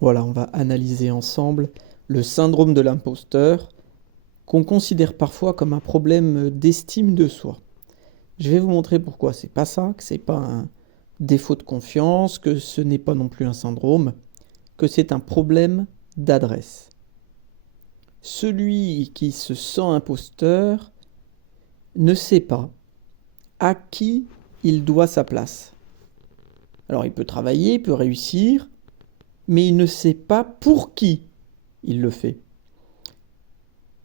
Voilà, on va analyser ensemble le syndrome de l'imposteur qu'on considère parfois comme un problème d'estime de soi. Je vais vous montrer pourquoi c'est pas ça, que c'est pas un défaut de confiance, que ce n'est pas non plus un syndrome, que c'est un problème d'adresse. Celui qui se sent imposteur ne sait pas à qui il doit sa place. Alors il peut travailler, il peut réussir, mais il ne sait pas pour qui il le fait.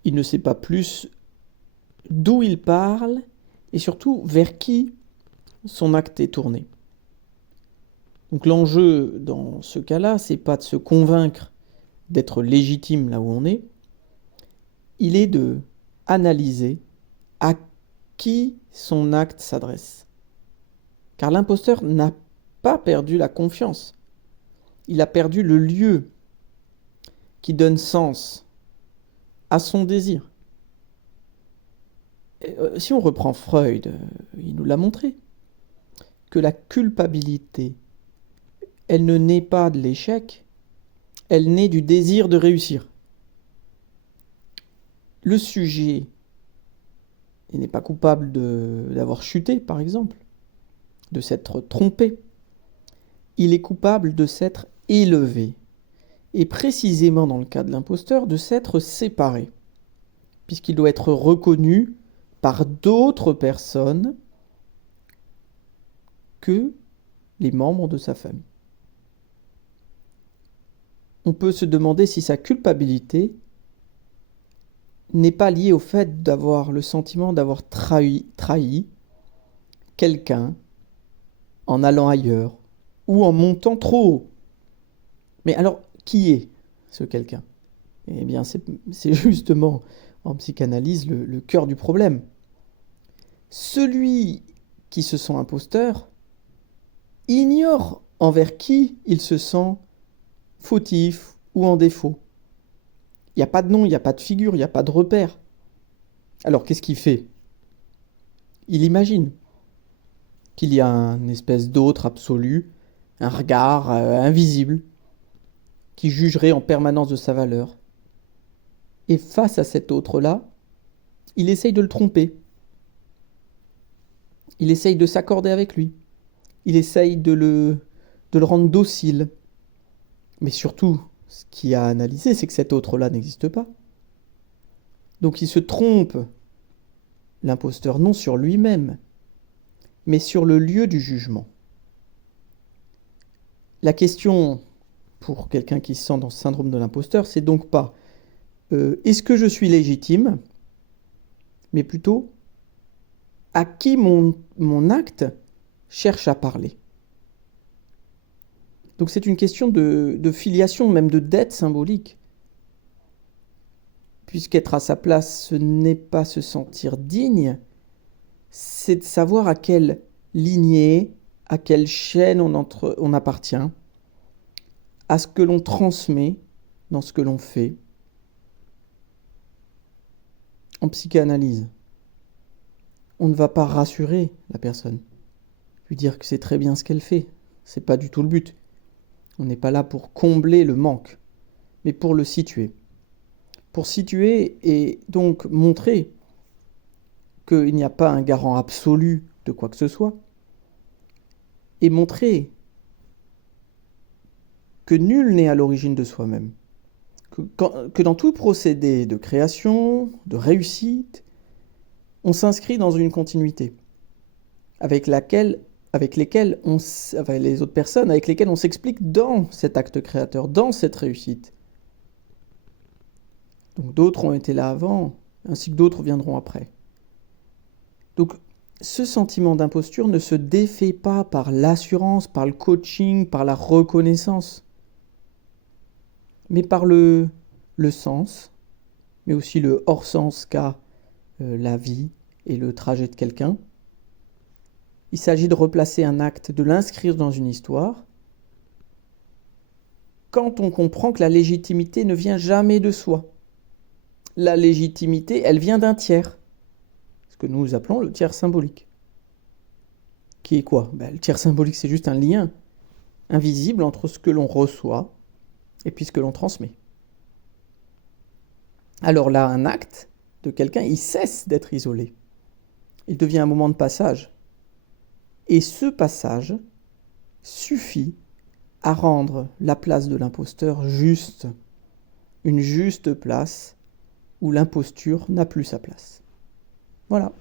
Il ne sait pas plus d'où il parle et surtout vers qui son acte est tourné. Donc l'enjeu dans ce cas-là, c'est pas de se convaincre d'être légitime là où on est, il est de analyser à qui son acte s'adresse. Car l'imposteur n'a pas perdu la confiance. Il a perdu le lieu qui donne sens à son désir. Si on reprend Freud, il nous l'a montré, que la culpabilité, elle ne naît pas de l'échec, elle naît du désir de réussir. Le sujet, il n'est pas coupable d'avoir chuté, par exemple, de s'être trompé. Il est coupable de s'être élevé. Et précisément dans le cas de l'imposteur, de s'être séparé. Puisqu'il doit être reconnu par d'autres personnes que les membres de sa famille. On peut se demander si sa culpabilité n'est pas liée au fait d'avoir le sentiment d'avoir trahi quelqu'un en allant ailleurs ou en montant trop haut. Mais alors, qui est ce quelqu'un ? Eh bien, c'est justement en psychanalyse le cœur du problème. Celui qui se sent imposteur ignore envers qui il se sent fautif ou en défaut. Il n'y a pas de nom, il n'y a pas de figure, il n'y a pas de repère. Alors qu'est-ce qu'il fait ? Il imagine qu'il y a une espèce d'autre absolu, un regard invisible, qui jugerait en permanence de sa valeur. Et face à cet autre-là, il essaye de le tromper. Il essaye de s'accorder avec lui. Il essaye de le rendre docile. Mais surtout, ce qu'il a analysé, c'est que cet autre-là n'existe pas. Donc il se trompe, l'imposteur, non sur lui-même, mais sur le lieu du jugement. La question, pour quelqu'un qui se sent dans ce syndrome de l'imposteur, c'est donc pas est-ce que je suis légitime, mais plutôt à qui mon acte cherche à parler. Donc c'est une question de filiation, même de dette symbolique. Puisqu'être à sa place, ce n'est pas se sentir digne, c'est de savoir à quelle lignée, à quelle chaîne on appartient, à ce que l'on transmet dans ce que l'on fait. En psychanalyse, on ne va pas rassurer la personne, lui dire que c'est très bien ce qu'elle fait. C'est pas du tout le but. On n'est pas là pour combler le manque, mais pour le situer. Pour situer et donc montrer qu'il n'y a pas un garant absolu de quoi que ce soit, et montrer que nul n'est à l'origine de soi-même, que dans tout procédé de création, de réussite, on s'inscrit dans une continuité avec les autres personnes avec lesquelles on s'explique dans cet acte créateur, dans cette réussite. Donc d'autres ont été là avant, ainsi que d'autres viendront après. Donc ce sentiment d'imposture ne se défait pas par l'assurance, par le coaching, par la reconnaissance, mais par le sens, mais aussi le hors-sens qu'a la vie et le trajet de quelqu'un. Il s'agit de replacer un acte, de l'inscrire dans une histoire, quand on comprend que la légitimité ne vient jamais de soi. La légitimité, elle vient d'un tiers, ce que nous appelons le tiers symbolique. Qui est quoi ? Le tiers symbolique, c'est juste un lien invisible entre ce que l'on reçoit et puis ce que l'on transmet. Alors là, un acte de quelqu'un, il cesse d'être isolé. Il devient un moment de passage. Et ce passage suffit à rendre la place de l'imposteur juste, une juste place où l'imposture n'a plus sa place. Voilà.